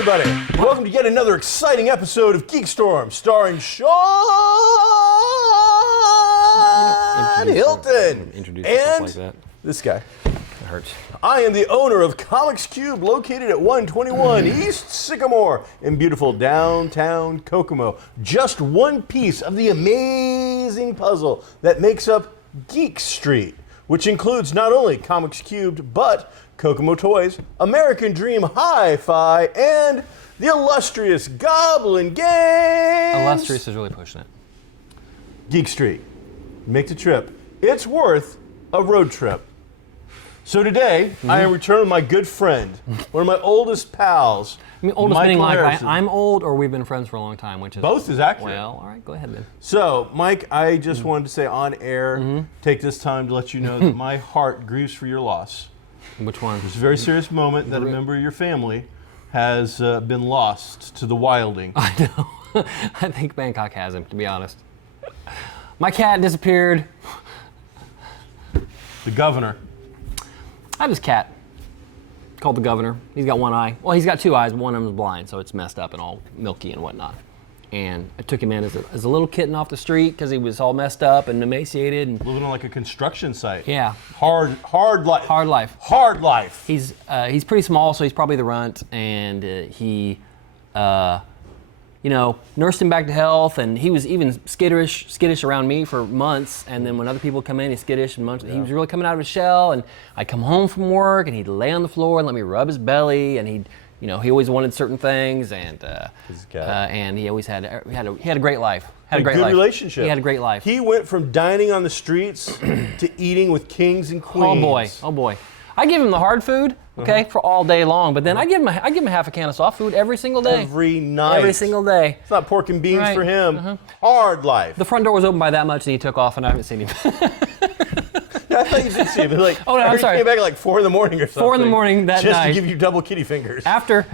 everybody. Welcome to yet another exciting episode of GeekStorm, starring Sean Hilton and like that. this guy. It hurts. I am the owner of Comics Cube, located at 121 East Sycamore in beautiful downtown Kokomo. Just one piece of the amazing puzzle that makes up Geek Street, which includes not only Comics Cubed, but Kokomo Toys, American Dream Hi-Fi, and the illustrious Goblin Games. Illustrious is really pushing it. Geek Street. Make the trip. It's worth a road trip. So today, I am returning my good friend, one of my oldest pals. I mean, oldest meaning like Harrison. I'm old or we've been friends for a long time, which is... Both is accurate. Well, all right, go ahead then. So, Mike, I just wanted to say on air, take this time to let you know that my heart grieves for your loss. Which one? It's a very serious moment that a member of your family has been lost to the wilding. I know. I think Bangkok has him, to be honest. My cat disappeared. The governor. I have this cat called the Governor. He's got one eye. Well, he's got two eyes, but one of them is blind, so it's messed up and all milky and whatnot. And I took him in as a little kitten off the street because he was all messed up and emaciated. And Living on like a construction site. yeah, Hard life. hard life. Hard life. He's pretty small, so he's probably the runt, and he nursed him back to health, and he was even skittish around me for months, and then when other people come in, he's skittish, and he was really coming out of his shell, and I'd come home from work, and he'd lay on the floor and let me rub his belly, and he always wanted certain things, and he always had a great life. Had a great good life. relationship. He had a great life. He went from dining on the streets to eating with kings and queens. Oh boy. I give him the hard food, okay, for all day long, but then I give him half a can of soft food every single day. Every night. Every single day. It's not pork and beans Right. for him. Hard life. The front door was open by that much, and he took off, and I haven't seen him. I thought you did see him. Like, Oh, no, I heard I'm sorry. He came back at like 4 in the morning or something. 4 in the morning that just night. to give you double kitty fingers. After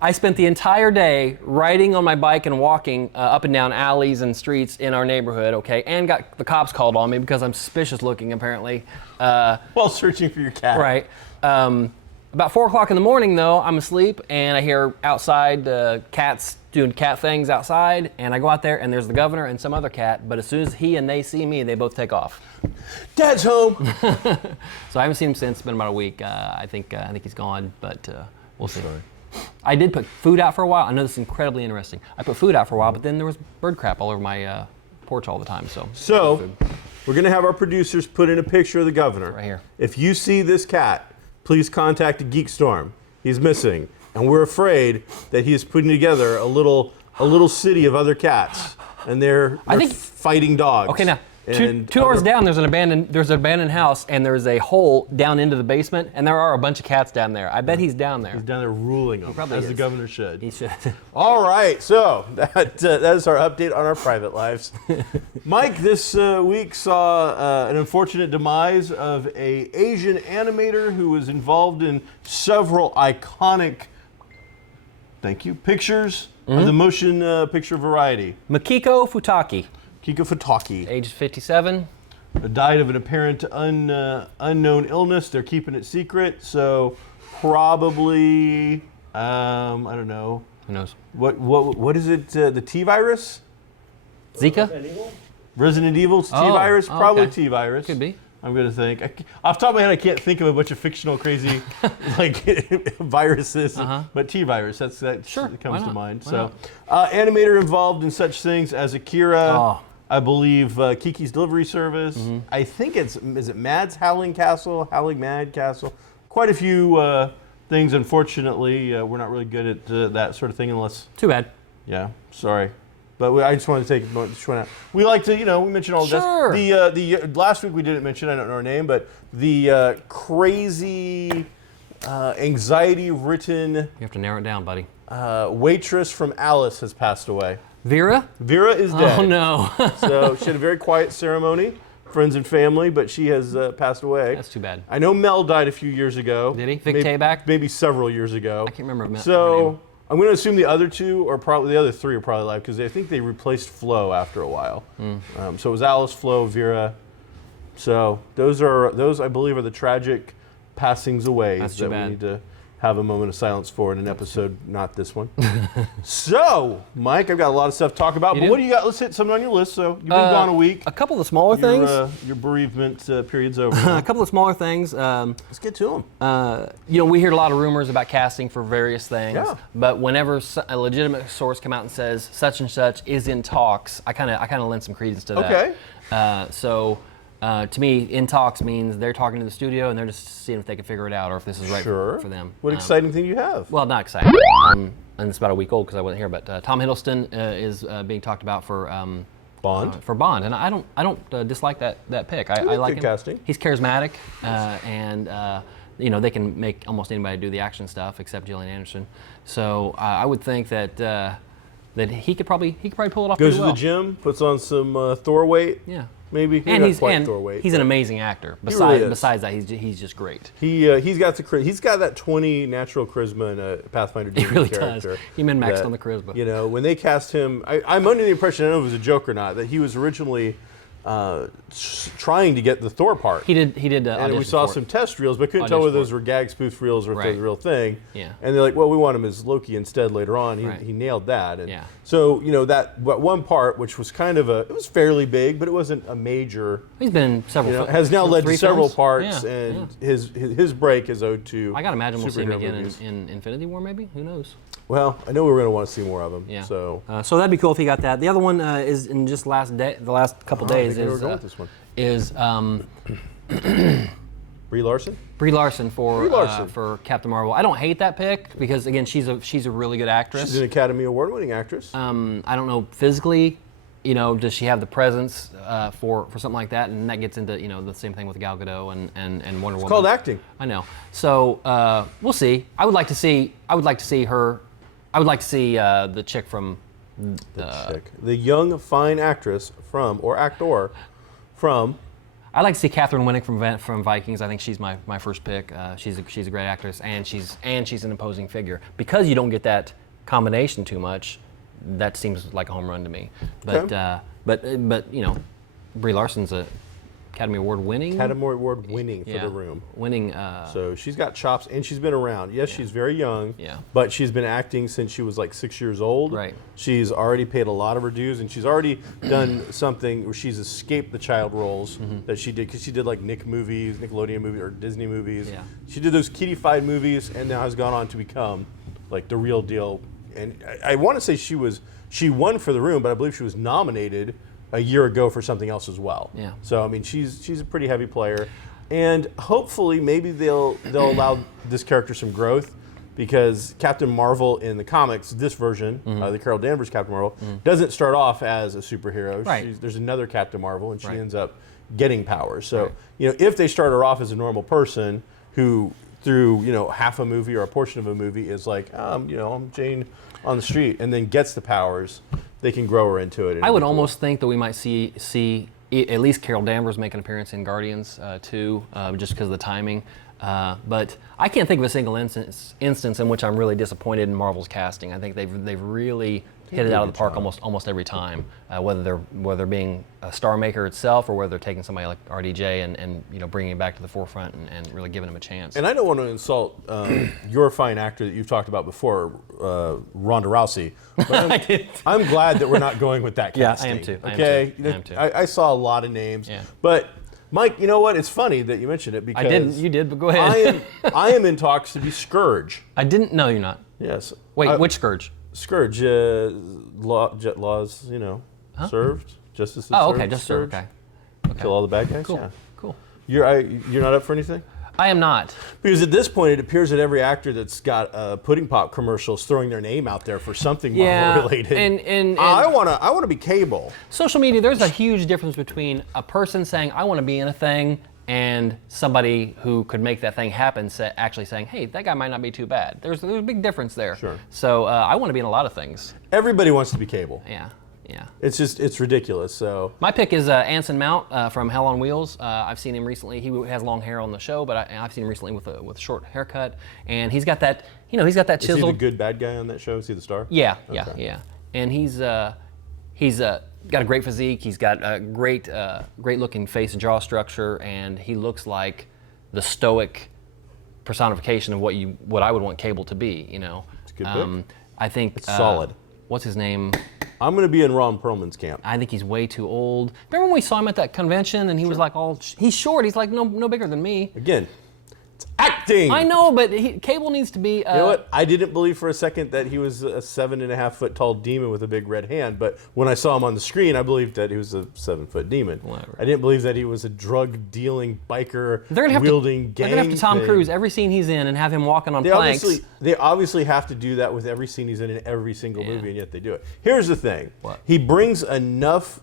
I spent the entire day riding on my bike and walking up and down alleys and streets in our neighborhood, okay, and got the cops called on me because I'm suspicious looking, apparently. While searching for your cat. Right. About 4 o'clock in the morning, though, I'm asleep, and I hear outside cats doing cat things outside, and I go out there, and there's the Governor and some other cat, but as soon as he and they see me, they both take off. Dad's home. So I haven't seen him since. It's been about a week. I think he's gone, but we'll see. I did put food out for a while. I know this is incredibly interesting. I put food out for a while, but then there was bird crap all over my porch all the time. So we're going to have our producers put in a picture of the Governor. Right here. If you see this cat, please contact GeekStorm. He's missing, and we're afraid that he is putting together a little city of other cats, and they're fighting dogs. Okay, now two doors down, there's an abandoned house, and there's a hole down into the basement, and there are a bunch of cats down there. I bet he's down there. He's down there ruling them, as the Governor should. He should. All right, so that is our update on our private lives. Mike, this week saw an unfortunate demise of an Asian animator who was involved in several iconic, pictures of the motion picture variety. Makiko Futaki. Kiko Futaki. Age 57. Died of an apparent unknown illness. They're keeping it secret, so probably, I don't know. Who knows? What is it? The T virus? Zika? Resident Evil's T Oh, virus? oh, Probably okay. T virus. Could be. I'm gonna think. Off the top of my head, I can't think of a bunch of fictional crazy viruses, but T virus. That Sure, comes to mind. Why So, animator involved in such things as Akira. I believe Kiki's Delivery Service. I think is it Mad's Howling Mad Castle. Quite a few things. Unfortunately, we're not really good at that sort of thing unless. Too bad. Yeah, sorry. But I just wanted to take a moment to point out. We like to, we mention all this. Sure. The last week we didn't mention, I don't know her name, but the crazy, anxiety-ridden You have to narrow it down, buddy. waitress from Alice has passed away. Vera? Vera is dead. Oh, no. So she had a very quiet ceremony, friends and family, but she has passed away. That's too bad. I know Mel died a few years ago. Did he? Vic Tayback? Maybe several years ago. I can't remember her So name. I'm going to assume the other two are probably, the other three are probably alive because I think they replaced Flo after a while. So it was Alice, Flo, Vera. So those I believe are the tragic passings away That's that too bad. we need to have a moment of silence for in an episode, not this one. So, Mike, I've got a lot of stuff to talk about, but what do you got? Let's hit something on your list. So, you've been gone a week. A couple of the smaller things. Your bereavement period's over. A couple of smaller things. Let's get to them. We hear a lot of rumors about casting for various things, Yeah. but whenever a legitimate source come out and says such and such is in talks, I kind of lend some credence to that. Okay. To me, in talks means they're talking to the studio and they're just seeing if they can figure it out or if this is right for them. What exciting thing you have? Well, not exciting. And it's about a week old because I wasn't here. But Tom Hiddleston is being talked about for Bond. For Bond, and I don't dislike that pick. I like good him. casting. He's charismatic, and they can make almost anybody do the action stuff except Gillian Anderson. So I would think that that he could probably pull it off. Goes pretty to well. the gym, puts on some Thor weight. Yeah. Maybe. And he's Thor weight, he's an amazing actor. really is. Besides that, he's just great. He's got that 20 natural charisma in a Pathfinder D&D He really character. does. He min-maxed on the charisma. When they cast him, I'm under the impression, I don't know if it was a joke or not, that he was originally trying to get the Thor part. He did. And we saw some test reels, but couldn't tell whether those were gag spoof reels or if they were the real thing. Yeah. And they're like, well, we want him as Loki instead later on. He nailed that. And so, that one part, which was kind of it was fairly big, but it wasn't a major. He's been in several. Has now led to several films. parts, and his break is owed to. I gotta imagine we'll see him again movies. in Infinity War, maybe. Who knows? Well, I know we're going to want to see more of him. Yeah. So that'd be cool if he got that. The other one is in just the last couple days is Brie Larson. Brie Larson for Captain Marvel. I don't hate that pick because again she's a really good actress. She's an Academy Award-winning actress. I don't know physically, does she have the presence for something like that? And that gets into the same thing with Gal Gadot and Wonder Woman. It's called acting. I know. So we'll see. I would like to see her. I would like to see the chick from the young fine actress actor from. I'd like to see Catherine Winnick from Vikings. I think she's my first pick. She's a great actress, and she's an imposing figure. Because you don't get that combination too much, that seems like a home run to me. But Brie Larson's a Academy Award winning for The Room. Winning. So she's got chops, and she's been around. Yes, she's very young. Yeah. But she's been acting since she was like 6 years old. Right. She's already paid a lot of her dues, and she's already done something where she's escaped the child roles that she did, because she did like Nickelodeon movies, or Disney movies. Yeah. She did those kiddified movies, and now has gone on to become like the real deal. And I want to say she won for The Room, but I believe she was nominated a year ago for something else as well. Yeah. So I mean, she's a pretty heavy player, and hopefully maybe they'll allow this character some growth, because Captain Marvel in the comics, this version, the Carol Danvers Captain Marvel, doesn't start off as a superhero. Right. There's another Captain Marvel, and she ends up getting powers. So if they start her off as a normal person who through half a movie or a portion of a movie is like I'm Jane on the street, and then gets the powers, they can grow her into it. I would almost think that we might see at least Carol Danvers make an appearance in Guardians 2, just because of the timing. But I can't think of a single instance in which I'm really disappointed in Marvel's casting. I think they've really hit it out of the park almost every time, whether they're being a star maker itself, or whether they're taking somebody like RDJ and bringing it back to the forefront and really giving him a chance. And I don't want to insult your fine actor that you've talked about before, Ronda Rousey. But I'm glad that we're not going with that casting. Yeah, I am too. Okay, I am too. I saw a lot of names, Yeah. but Mike, you know what? It's funny that you mentioned it, because I didn't. You did, but go ahead. I am in talks to be Scourge. I didn't. No, you're not. Yes. Wait, which Scourge? Scourge, laws, served, justice is served. Oh, okay, just served. Okay. Kill all the bad guys. Cool. Yeah. Cool. You're not up for anything? I am not. Because at this point, it appears that every actor that's got pudding pop commercials throwing their name out there for something Marvel related. And I want to be Cable. Social media, there's a huge difference between a person saying I want to be in a thing and somebody who could make that thing happen actually saying, hey, that guy might not be too bad. There's a big difference there. Sure. So I want to be in a lot of things. Everybody wants to be Cable. Yeah. Yeah. It's ridiculous. So my pick is Anson Mount from Hell on Wheels. I've seen him recently. He has long hair on the show, but I've seen him recently with a short haircut, and he's got that chiseled. Is he the good bad guy on that show? Is he the star? Yeah, Okay. yeah. And he's got a great physique. He's got a great looking face and jaw structure, and he looks like the stoic personification of what I would want Cable to be. You know, It's a good pick. I think It's solid. What's his name? I'm going to be in Ron Perlman's camp. I think he's way too old. Remember when we saw him at that convention and he was like he's short. He's like no bigger than me. Again, it's acting. I know, but Cable needs to be. You know what? I didn't believe for a second that he was a 7.5 foot tall demon with a big red hand, but when I saw him on the screen, I believed that he was a 7 foot demon. Whatever. I didn't believe that he was a drug dealing biker They're gonna wielding gang. They're gonna have to Tom thing. Cruise every scene he's in and have him walking on planks. They obviously have to do that with every scene he's in every single movie, and yet they do it. Here's the thing. What? He brings enough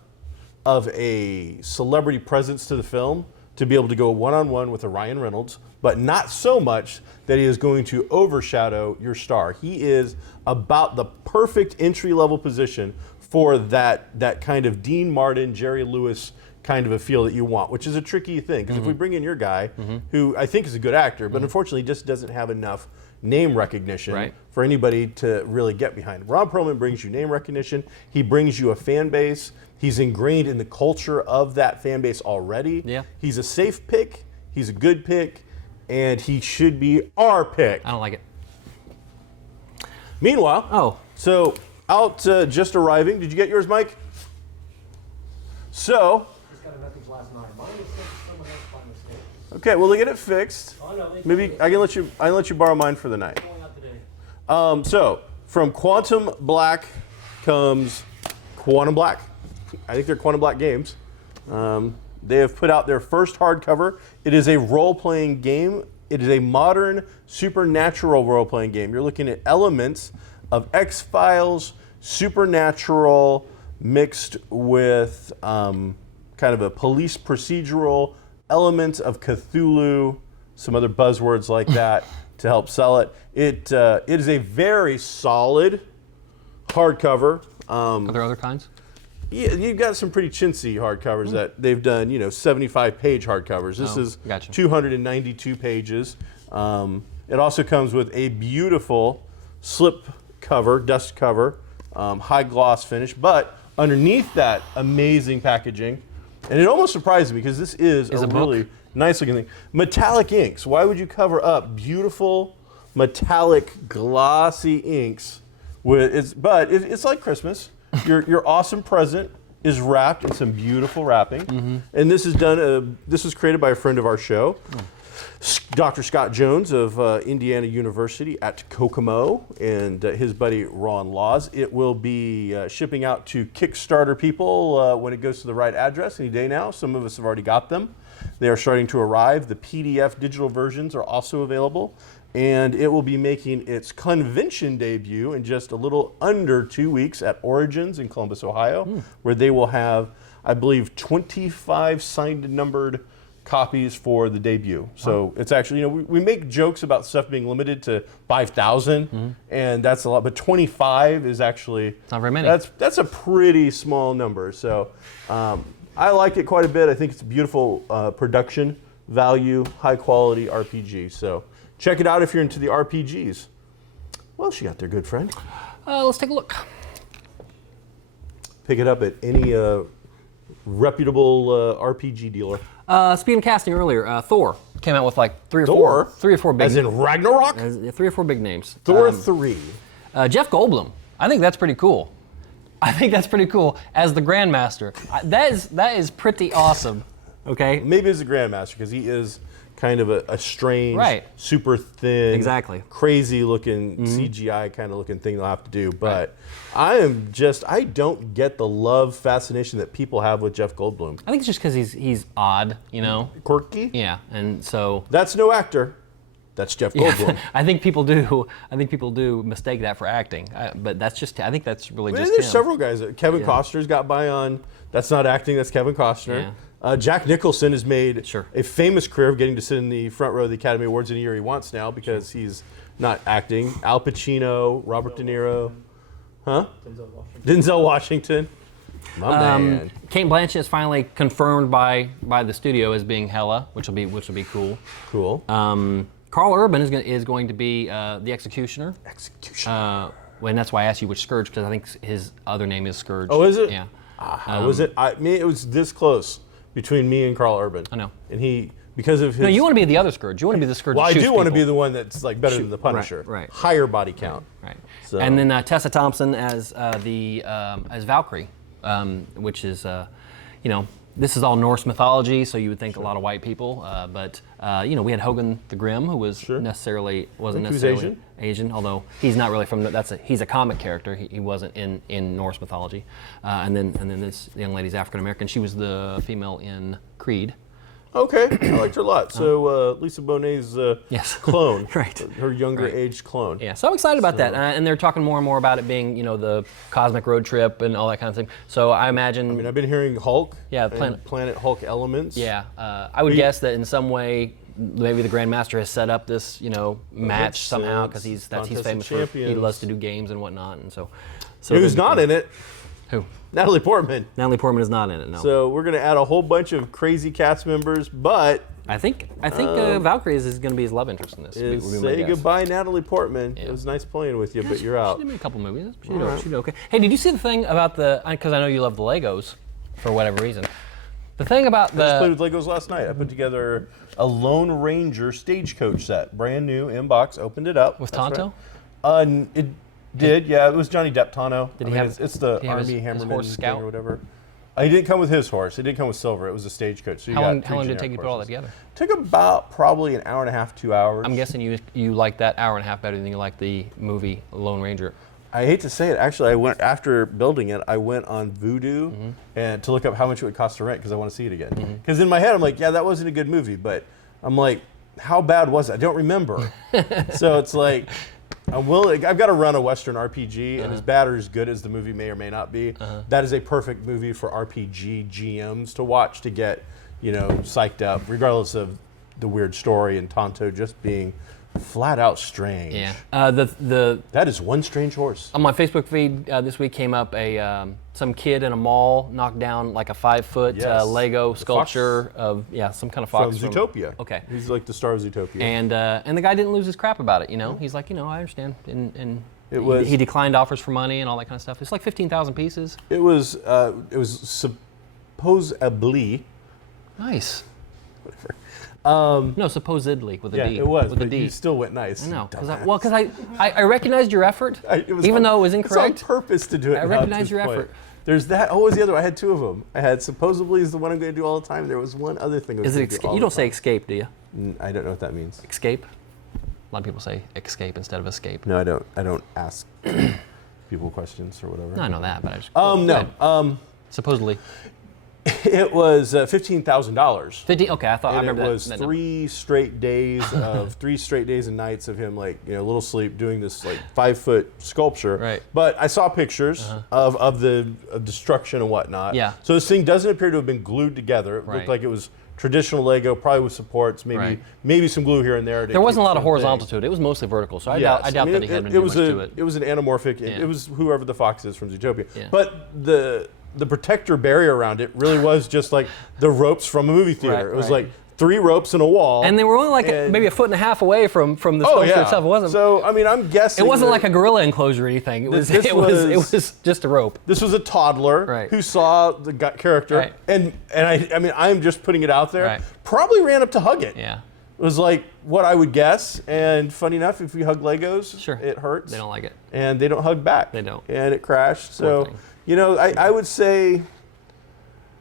of a celebrity presence to the film to be able to go one-on-one with a Ryan Reynolds, but not so much that he is going to overshadow your star. He is about the perfect entry-level position for that kind of Dean Martin, Jerry Lewis kind of a feel that you want, which is a tricky thing. Because if we bring in your guy, who I think is a good actor, but unfortunately just doesn't have enough name recognition for anybody to really get behind. Ron Perlman brings you name recognition. He brings you a fan base. He's ingrained in the culture of that fan base already. Yeah. He's a safe pick. He's a good pick. And he should be our pick. I don't like it. Meanwhile, so out just arriving. Did you get yours, Mike? So, Just got a message last night. Mine was sent to someone else by mistake. okay, well, they get it fixed. Oh, no, they Maybe told I can let you borrow mine for the night. me going out today. So from Quantum Black comes Quantum Black. I think they're Quantum Black games. They have put out their first hardcover. It is a role-playing game. It is a modern supernatural role-playing game. You're looking at elements of X-Files, supernatural, mixed with kind of a police procedural, elements of Cthulhu, some other buzzwords like that to help sell it. It is a very solid hardcover. Are there other kinds? Yeah, you've got some pretty chintzy hardcovers that they've done, 75-page hardcovers. This is gotcha. 292 pages. It also comes with a beautiful slip cover, dust cover, high gloss finish, but underneath that amazing packaging, and it almost surprised me because this is a really nice looking thing. Metallic inks. Why would you cover up beautiful metallic glossy inks but it's like Christmas. Your awesome present is wrapped in some beautiful wrapping, and this is done. This was created by a friend of our show, Dr. Scott Jones of Indiana University at Kokomo, and his buddy Ron Laws. It will be shipping out to Kickstarter people when it goes to the right address any day now. Some of us have already got them. They are starting to arrive. The PDF digital versions are also available. And it will be making its convention debut in just a little under 2 weeks at Origins in Columbus, Ohio, where they will have, I believe, 25 signed and numbered copies for the debut. So it's actually, we make jokes about stuff being limited to 5,000, and that's a lot, but 25 is actually, it's not very many. That's a pretty small number. So I like it quite a bit. I think it's a beautiful production value, high quality RPG. So check it out if you're into the RPGs. What else you got there, good friend? Let's take a look. Pick it up at any reputable RPG dealer. Speaking of casting earlier, Thor came out with like three or four big. As in Ragnarok? 3 or 4 big names. Thor 3. Jeff Goldblum. I think that's pretty cool. As the Grandmaster. That is pretty awesome. Okay. Maybe as a Grandmaster because he is kind of a strange, super thin, crazy looking CGI kind of looking thing they'll have to do. But I don't get the love, fascination that people have with Jeff Goldblum. I think it's just because he's odd, Quirky? Yeah, and so. That's no actor. That's Jeff Goldblum. I think people do mistake that for acting, but I think that's really just There's him. several guys. Kevin Costner's got by on, that's not acting, that's Kevin Costner. Yeah. Jack Nicholson has made a famous career of getting to sit in the front row of the Academy Awards any year he wants now because he's not acting. Al Pacino, Robert De Niro. Huh? Denzel Washington. My man. Cate Blanchett is finally confirmed by the studio as being Hela, which will be cool. Cool. Carl Urban is going to be the Executioner. And that's why I asked you which Scourge, because I think his other name is Scourge. Oh, is it? Yeah. How was it? It was this close between me and Carl Urban. I know. And he because of his. No, you want to be the other Scourge. You want to be the Scourge. Well, that I shoots do want to people. be the one that's like better than the Punisher. Right. Higher body count. Right. So- And then Tessa Thompson as as Valkyrie, which is this is all Norse mythology, so you would think a lot of white people, but we had Hogan the Grim, who was wasn't I think he was necessarily Asian, although he's not really from he's a comic character. He wasn't in Norse mythology. And then this young lady's African American. She was the female in Creed. Okay, I liked her a lot. So Lisa Bonet's Yes. clone, Right. Her younger Right. aged clone. Yeah, so I'm excited about that, and they're talking more and more about it being, the cosmic road trip and all that kind of thing. So I imagine. I mean, I've been hearing Hulk. Yeah, and Planet Hulk elements. Yeah, I would guess that in some way, maybe the Grandmaster has set up this, match somehow because he's Contest of famous for he Champions. loves to do games and whatnot, and so. Who's not in it? Who? Natalie Portman. Natalie Portman is not in it. No. So we're gonna add a whole bunch of crazy cast members, but I think Valkyrie is going to be his love interest in this. would be my say guess. goodbye, Natalie Portman. Yeah. It was nice playing with you, but you're out. She did me a couple movies. She did okay. Hey, did you see the thing about because I know you love the Legos, for whatever reason. The thing about I just played with Legos last night. I put together a Lone Ranger stagecoach set, brand new in box. Opened it up with That's Tonto. Right. It did, yeah. It was Johnny Depp Tonto. Did he have? It's the did he have Army his Hammerman horse thing Scout? or whatever. He didn't come with his horse. It did come with Silver. It was a stagecoach. So you How got long three did it take generic you to put all that horses. together? Took about probably an hour and a half, 2 hours. I'm guessing you like that hour and a half better than you like the movie Lone Ranger. I hate to say it. Actually, I went after building it. I went on Vudu and to look up how much it would cost to rent because I want to see it again. Because in my head, I'm like, yeah, that wasn't a good movie, but I'm like, how bad was it? I don't remember. So it's like, I'm willing. I've got to run a Western RPG, and as bad or as good as the movie may or may not be, that is a perfect movie for RPG GMs to watch to get, psyched up, regardless of the weird story and Tonto just being flat out strange. Yeah. That is one strange horse. On my Facebook feed this week came up some kid in a mall knocked down like a 5-foot Yes. Lego The sculpture of some kind of fox From Zootopia. Okay. He's like the star of Zootopia. And the guy didn't lose his crap about it. He's like, I understand, and he declined offers for money and all that kind of stuff. It's like 15,000 pieces. It was supposedly. Nice. Whatever. No, supposedly with a Yeah, D. it was, with a but D. you still went nice. I know, dumbass. because I recognized your effort, even though it was incorrect. It's on purpose to do it. I now at recognize this your point. effort. There's that. Oh, what was the other? I had two of them. I had supposedly is the one I'm going to do all the time. There was one other thing. Is it escape? You don't say escape, do you? I don't know what that means. Escape. A lot of people say escape instead of escape. No, I don't. I don't ask people questions or whatever. No, I know that, but I just. No. Supposedly. It was $15,000. 50. Okay, I And remember it was that. 3 straight days and nights of him little sleep doing this 5-foot sculpture. Right. But I saw pictures of the destruction and whatnot. Yeah. So this thing doesn't appear to have been glued together. It Right. looked like it was traditional Lego, probably with supports, maybe some glue here and there. There wasn't a lot of horizontal to it. It was mostly vertical, so I doubt that he had been doing much to it. It was an anamorphic. Yeah. It was whoever the fox is from Zootopia. Yeah. But the protector barrier around it really was just like the ropes from a movie theater. Right, it was right. like 3 ropes in a wall. And they were only maybe a foot and a half away from the sculpture itself. It wasn't. So I mean, I'm guessing It wasn't like a gorilla enclosure or anything. It was. This It was just a rope. This was a toddler Right. who saw the character, Right. and I mean, I'm just putting it out there. Right. Probably ran up to hug it. Yeah. It was like what I would guess. And funny enough, if we hug Legos, Sure. it hurts. They don't like it. And they don't hug back. They don't. And it crashed. So, thing. I would say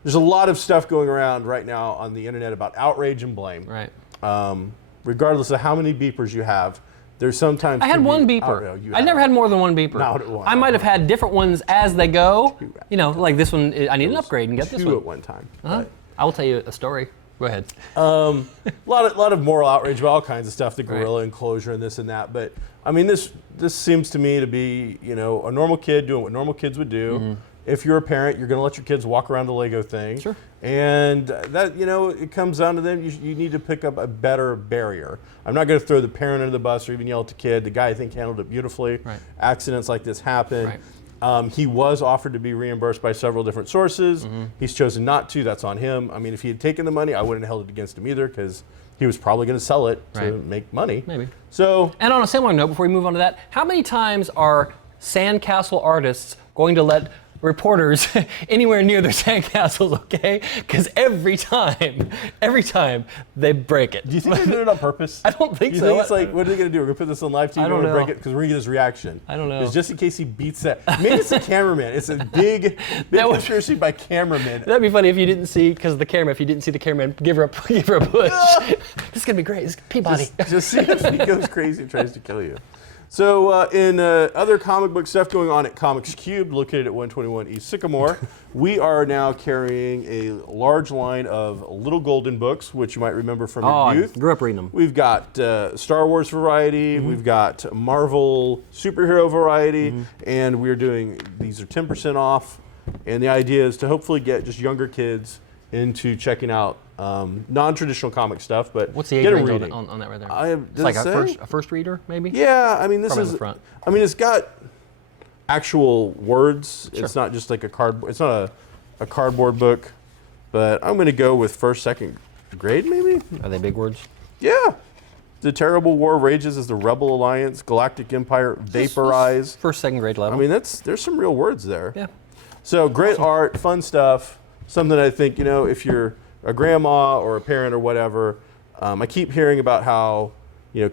there's a lot of stuff going around right now on the internet about outrage and blame. Right. Regardless of how many beepers you have, there's sometimes. I had can one be beeper. you I never had more than one beeper. Not at one. I might have had different ones as they go. Like this one, I need an upgrade and get this 2 one. at one time. Uh-huh. I will tell you a story. Go ahead. A lot of moral outrage about all kinds of stuff, the gorilla enclosure and this and that. But I mean, this seems to me to be a normal kid doing what normal kids would do. Mm-hmm. If you're a parent, you're going to let your kids walk around the Lego thing. Sure. And that it comes down to them. You need to pick up a better barrier. I'm not going to throw the parent under the bus or even yell at the kid. The guy I think handled it beautifully. Right. Accidents like this happen. Right. He was offered to be reimbursed by several different sources. Mm-hmm. He's chosen not to. That's on him. I mean, if he had taken the money, I wouldn't have held it against him either because he was probably going to sell it to Right. make money. Maybe. So, And on a similar note, before we move on to that, how many times are sandcastle artists going to let reporters anywhere near their sandcastles, okay? Because every time they break it. Do you think they did it on purpose? I don't think you so. think it's like, what are they going to do? We're going to put this on live TV. I don't We're know. break it because we're going to get his reaction. I don't know. It's just in case he beats that. Maybe it's a cameraman. It's a big conspiracy by cameramen. That'd be funny if you didn't see, because of the camera, if you didn't see the cameraman, give her a push. This is going to be great. This is Peabody. Just see if he goes crazy and tries to kill you. So in other comic book stuff going on at Comics Cube, located at 121 East Sycamore, we are now carrying a large line of Little Golden books, which you might remember from your youth. I grew up reading them. We've got Star Wars variety, we've got Marvel superhero variety, and we're doing, these are 10% off, and the idea is to hopefully get just younger kids into checking out non-traditional comic stuff, but What's the age get 'em range reading. on that right there? It's It's like a first reader, maybe? Yeah, I mean, this Probably in is. the front. I mean, it's got actual words. Sure. It's not just like a cardboard. It's not a cardboard book, but I'm going to go with first, second grade, maybe. Are they big words? Yeah. The terrible war rages as the Rebel Alliance, Galactic Empire vaporize. First, second grade level. I mean, there's some real words there. yeah. So great art, fun stuff. Something I think, if you're a grandma or a parent or whatever, I keep hearing about how,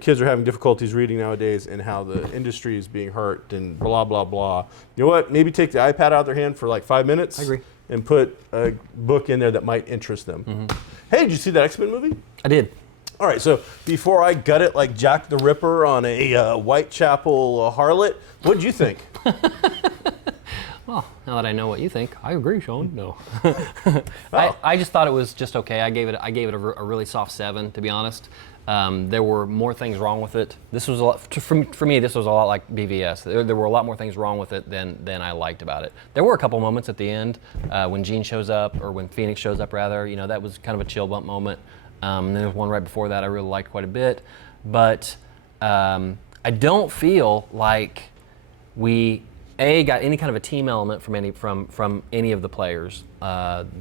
kids are having difficulties reading nowadays and how the industry is being hurt and blah, blah, blah. You know what? Maybe take the iPad out of their hand for like 5 minutes. I agree. And put a book in there that might interest them. Hey, did you see that X-Men movie? I did. All right, so before I gut it like Jack the Ripper on a Whitechapel harlot, what did you think? Well, now that I know what you think, I agree, Sean. No. I just thought it was just okay. I gave it a really soft 7, to be honest. There were more things wrong with it. This was a lot, for me, this was a lot like BVS. There were a lot more things wrong with it than I liked about it. There were a couple moments at the end when Jean shows up, or when Phoenix shows up rather, that was kind of a chill bump moment. And then there's one right before that I really liked quite a bit. But I don't feel like we got any kind of a team element from any of the players.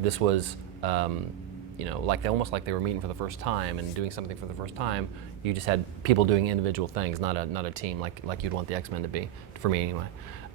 This was almost like they were meeting for the first time and doing something for the first time. You just had people doing individual things, not a team like you'd want the X-Men to be, for me anyway.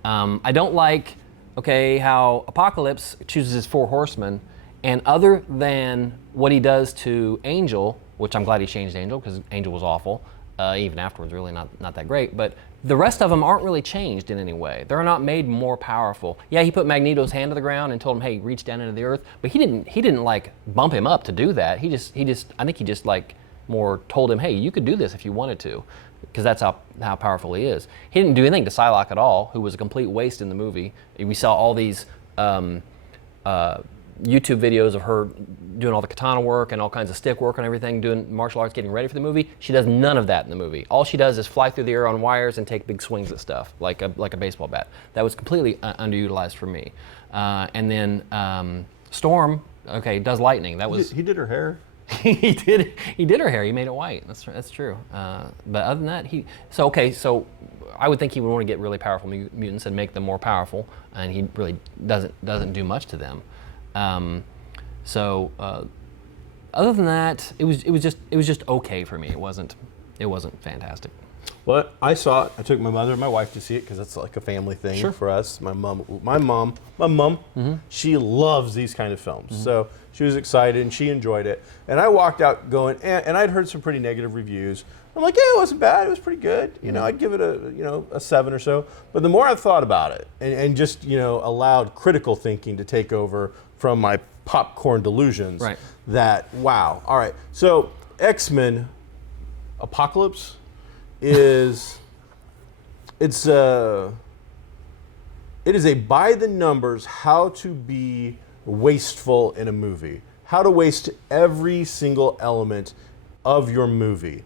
I don't like how Apocalypse chooses his 4 horsemen, and other than what he does to Angel, which I'm glad he changed Angel because Angel was awful, even afterwards really not that great, but the rest of them aren't really changed in any way. They're not made more powerful. Yeah, he put Magneto's hand to the ground and told him, hey, reach down into the earth, but he didn't like bump him up to do that. I think he just like more told him, hey, you could do this if you wanted to, because that's how powerful he is. He didn't do anything to Psylocke at all, who was a complete waste in the movie. We saw all these YouTube videos of her doing all the katana work and all kinds of stick work and everything, doing martial arts, getting ready for the movie. She does none of that in the movie. All she does is fly through the air on wires and take big swings at stuff, like a baseball bat. That was completely underutilized for me. And then Storm, does lightning. That was He did her hair. he did her hair. He made it white. That's true. But other than that, so I would think he would want to get really powerful mutants and make them more powerful, and he really doesn't do much to them. Other than that, it was just okay for me. It wasn't fantastic. Well, I saw it. I took my mother and my wife to see it because it's like a family thing for us. My mom, she loves these kind of films. So she was excited and she enjoyed it. And I walked out going, and I'd heard some pretty negative reviews. I'm like, yeah, it wasn't bad. It was pretty good. I'd give it a 7 or so. But the more I thought about it and just, allowed critical thinking to take over from my popcorn delusions, right. That, wow. All right. So X-Men Apocalypse it is a by the numbers how to be wasteful in a movie, how to waste every single element of your movie.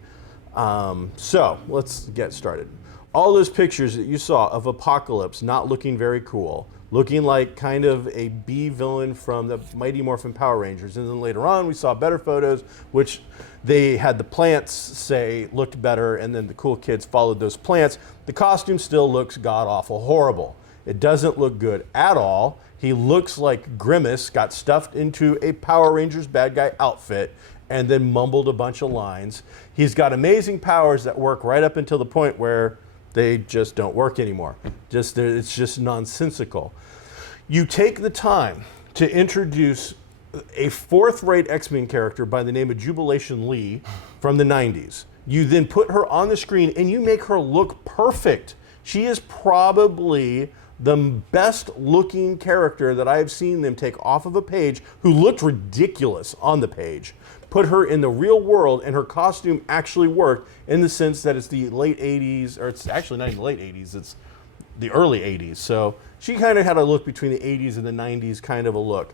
So let's get started. All those pictures that you saw of Apocalypse not looking very cool, looking like kind of a B villain from the Mighty Morphin Power Rangers. And then later on, we saw better photos, which they had the plants say looked better, and then the cool kids followed those plants. The costume still looks god-awful horrible. It doesn't look good at all. He looks like Grimace got stuffed into a Power Rangers bad guy outfit and then mumbled a bunch of lines. He's got amazing powers that work right up until the point where they just don't work anymore. It's just nonsensical. You take the time to introduce a fourth-rate X-Men character by the name of Jubilation Lee from the 90s. You then put her on the screen and you make her look perfect. She is probably the best looking character that I have seen them take off of a page, who looked ridiculous on the page. Put her in the real world, and her costume actually worked in the sense that it's the late 80s, or it's actually not even the late 80s, it's the early 80s. So she kind of had a look between the 80s and the 90s kind of a look.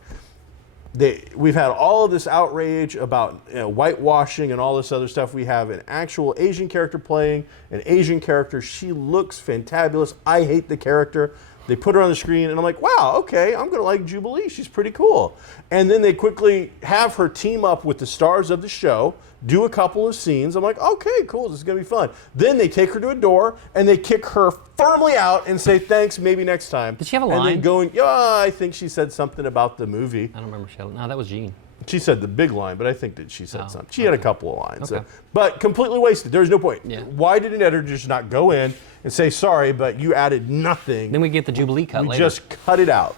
We've had all of this outrage about whitewashing and all this other stuff. We have an actual Asian character playing an Asian character. She looks fantabulous. I hate the character. They put her on the screen, and I'm like, wow, okay, I'm going to like Jubilee. She's pretty cool. And then they quickly have her team up with the stars of the show, do a couple of scenes. I'm like, okay, cool, this is going to be fun. Then they take her to a door, and they kick her firmly out and say, thanks, maybe next time. Did she have a line? And then going, yeah, I think she said something about the movie. I don't remember. No, that was Jean. She said the big line, but I think that she said something. She had a couple of lines. Okay. But completely wasted. There's no point. Yeah. Why did an editor just not go in and say, sorry, but you added nothing? Then we get the Jubilee cut We later. just cut it out,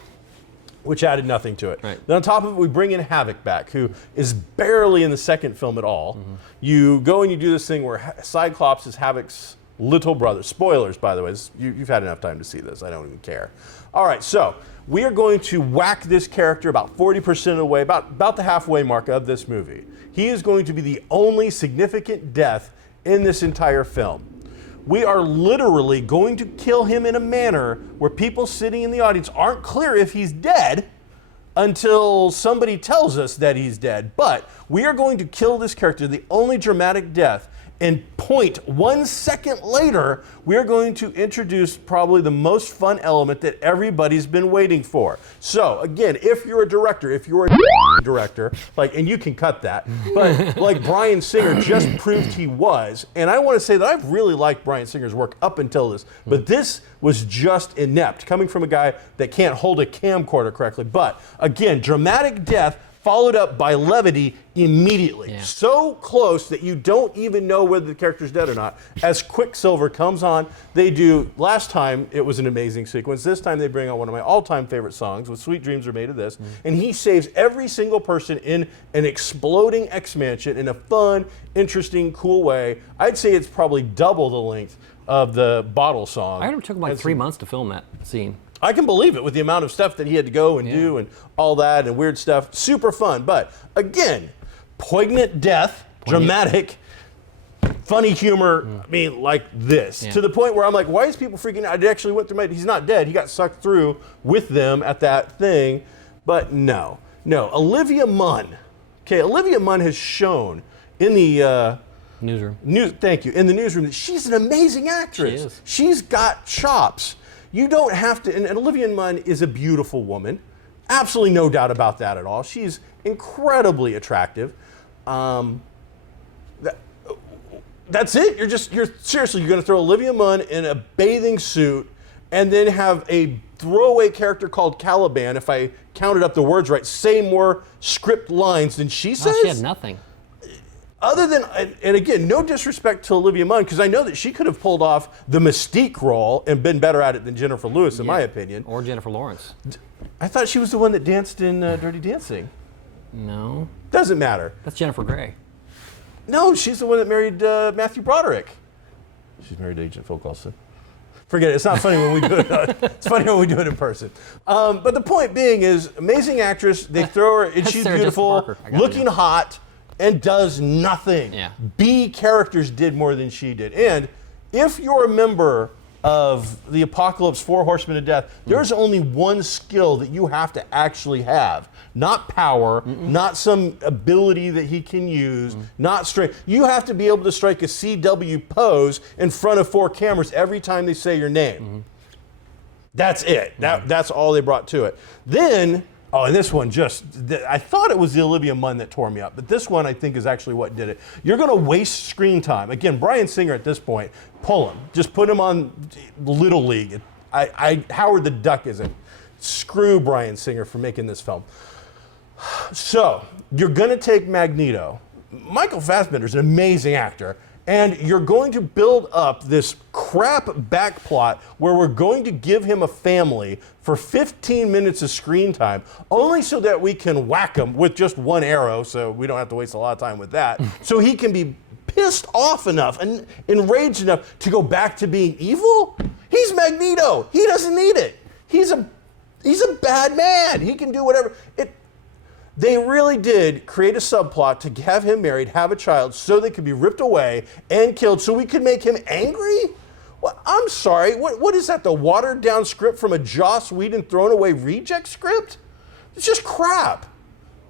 which added nothing to it. Right. Then on top of it, we bring in Havoc back, who is barely in the second film at all. Mm-hmm. You go and you do this thing where Cyclops is Havoc's little brother. Spoilers, by the way. You've had enough time to see this. I don't even care. All right, so we are going to whack this character about 40% of the way, about the halfway mark of this movie. He is going to be the only significant death in this entire film. We are literally going to kill him in a manner where people sitting in the audience aren't clear if he's dead until somebody tells us that he's dead. But we are going to kill this character, the only dramatic death, and 0.1 second later, we are going to introduce probably the most fun element that everybody's been waiting for. So again, if you're a director, and you can cut that, but like Bryan Singer just proved he was, and I want to say that I've really liked Bryan Singer's work up until this, but this was just inept, coming from a guy that can't hold a camcorder correctly. But again, dramatic death followed up by levity immediately. Yeah. So close that you don't even know whether the character's dead or not. As Quicksilver comes on, they do, last time it was an amazing sequence. This time they bring on one of my all-time favorite songs, with Sweet Dreams Are Made of This, and he saves every single person in an exploding X-Mansion in a fun, interesting, cool way. I'd say it's probably double the length of the Bottle song. I heard it took him like 3 months to film that scene. I can believe it with the amount of stuff that he had to go and do and all that and weird stuff. Super fun. But again, poignant death, dramatic, funny humor, I mean, like this. Yeah. To the point where I'm like, why is people freaking out? I actually went through he's not dead. He got sucked through with them at that thing. But no. Olivia Munn. Okay, Olivia Munn has shown in the Newsroom. Thank you. In the newsroom that she's an amazing actress. She is. She's got chops. You don't have to, and Olivia Munn is a beautiful woman. Absolutely no doubt about that at all. She's incredibly attractive. That's it? You're seriously, you're going to throw Olivia Munn in a bathing suit and then have a throwaway character called Caliban, if I counted up the words right, say more script lines than she says? Oh, she had nothing. Other than, and again, no disrespect to Olivia Munn, because I know that she could have pulled off the Mystique role and been better at it than Jennifer Lewis, in my opinion. Or Jennifer Lawrence. I thought she was the one that danced in Dirty Dancing. No. Doesn't matter. That's Jennifer Grey. No, she's the one that married Matthew Broderick. She's married to Agent Phil Coulson. Forget it. It's not funny when we do it. It's funny when we do it in person. But the point being is, amazing actress. They throw her, and she's Sarah beautiful, Jessica Parker. looking hot, and does nothing. Yeah. B characters did more than she did. And if you're a member of the Apocalypse 4 Horsemen of Death, there's only one skill that you have to actually have. Not power, not some ability that he can use, not strength. You have to be able to strike a CW pose in front of 4 cameras every time they say your name. That's it. That's all they brought to it. Then, and this one I thought it was the Olivia Munn that tore me up, but this one I think is actually what did it. You're going to waste screen time. Again, Bryan Singer at this point, pull him. Just put him on Little League. Howard the Duck isn't. Screw Bryan Singer for making this film. So, you're going to take Magneto. Michael Fassbender's an amazing actor, And you're going to build up this crap back plot where we're going to give him a family for 15 minutes of screen time, only so that we can whack him with just one arrow, so we don't have to waste a lot of time with that, so he can be pissed off enough and enraged enough to go back to being evil? He's Magneto. He doesn't need it. He's a bad man. He can do whatever. They really did create a subplot to have him married, have a child, so they could be ripped away and killed, so we could make him angry? Well, I'm sorry. What is that? The watered down script from a Joss Whedon thrown away reject script? It's just crap.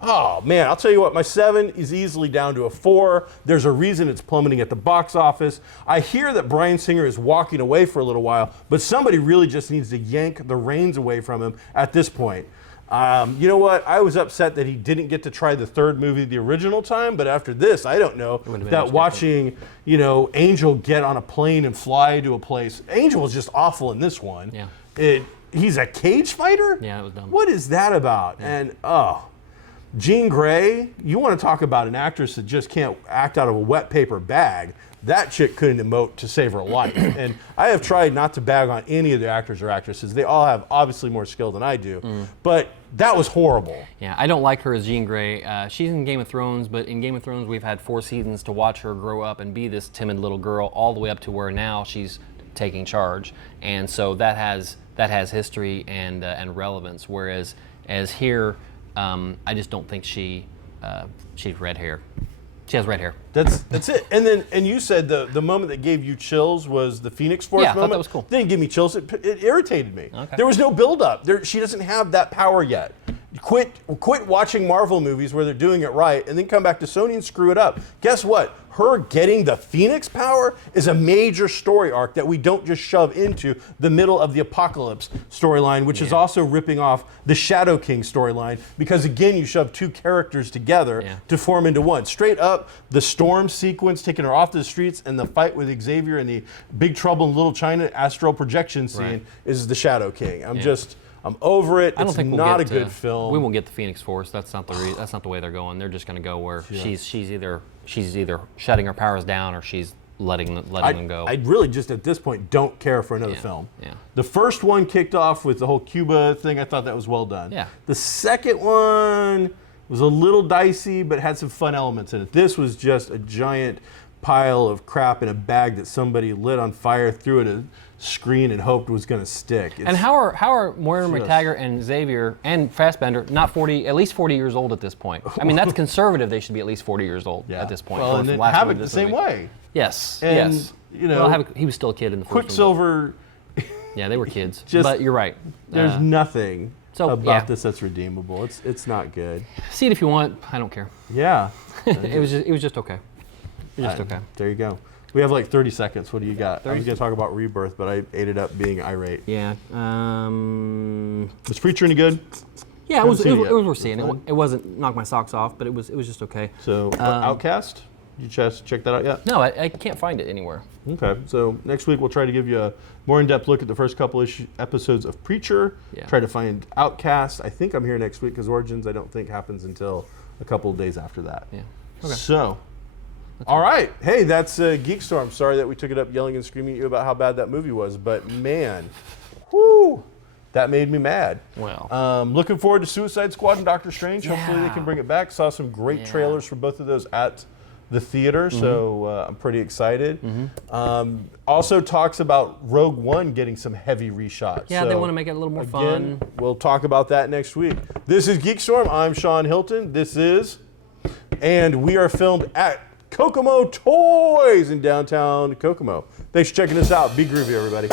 Oh man, I'll tell you what, my 7 is easily down to a 4. There's a reason it's plummeting at the box office. I hear that Bryan Singer is walking away for a little while, but somebody really just needs to yank the reins away from him at this point. You know what? I was upset that he didn't get to try the 3rd movie the original time, but after this, I don't know that watching, Angel get on a plane and fly to a place. Angel was just awful in this one. Yeah. He's a cage fighter? Yeah, it was dumb. What is that about? Yeah. And, Jean Grey, you want to talk about an actress that just can't act out of a wet paper bag. That chick couldn't emote to save her life. And I have tried not to bag on any of the actors or actresses. They all have obviously more skill than I do. But that was horrible. Yeah, I don't like her as Jean Grey. She's in Game of Thrones, but in Game of Thrones we've had 4 seasons to watch her grow up and be this timid little girl all the way up to where now she's taking charge. And so that has history and relevance. Whereas here, I just don't think she's red hair. She has red hair. That's it. And you said the moment that gave you chills was the Phoenix Force moment. I thought that was cool. Didn't give me chills. It irritated me. Okay. There was no build-up. She doesn't have that power yet. Quit watching Marvel movies where they're doing it right and then come back to Sony and screw it up. Guess what? Her getting the Phoenix power is a major story arc that we don't just shove into the middle of the Apocalypse storyline, which is also ripping off the Shadow King storyline, because again, you shove 2 characters together to form into one. Straight up, the Storm sequence taking her off the streets and the fight with Xavier and the Big Trouble in Little China astral projection scene is the Shadow King. I'm over it. I don't think we'll not get a good film. We won't get the Phoenix Force. That's not the way they're going. They're just going to go where she's either shutting her powers down or she's letting them go. I really just at this point don't care for another film. Yeah. The first one kicked off with the whole Cuba thing. I thought that was well done. Yeah. The second one was a little dicey, but had some fun elements in it. This was just a giant pile of crap in a bag that somebody lit on fire, threw at a screen, and hoped was going to stick. And how are Moira McTaggart and Xavier and Fassbender not at least 40 years old at this point? I mean, that's conservative. They should be at least 40 years old at this point. Well, and then Havoc the same way. Yes. And, yes. Well, he was still a kid in the first Quicksilver. Yeah, they were kids. But you're right. There's nothing about this that's redeemable. It's not good. See it if you want. I don't care. Yeah. It was just okay. It was just okay. There you go. We have like 30 seconds. What do you got? I was going to talk about Rebirth, but I ate it up being irate. Yeah. Was Preacher any good? Yeah, it was worth seeing. It wasn't knock my socks off, but it was just okay. So Outcast? Did you check that out yet? No, I can't find it anywhere. Okay, so next week we'll try to give you a more in-depth look at the first couple episodes of Preacher. Yeah. Try to find Outcast. I think I'm here next week because Origins I don't think happens until a couple of days after that. Yeah. Okay. So, all right. Hey, that's GeekStorm. Sorry that we took it up yelling and screaming at you about how bad that movie was, but man, whoo, that made me mad. Well. Looking forward to Suicide Squad and Doctor Strange. Yeah. Hopefully they can bring it back. Saw some great trailers for both of those at the theater, so I'm pretty excited. Also talks about Rogue One getting some heavy reshots. Yeah, so they want to make it a little more fun. We'll talk about that next week. This is GeekStorm. I'm Sean Hilton. And we are filmed at Kokomo Toys in downtown Kokomo. Thanks for checking us out. Be groovy, everybody.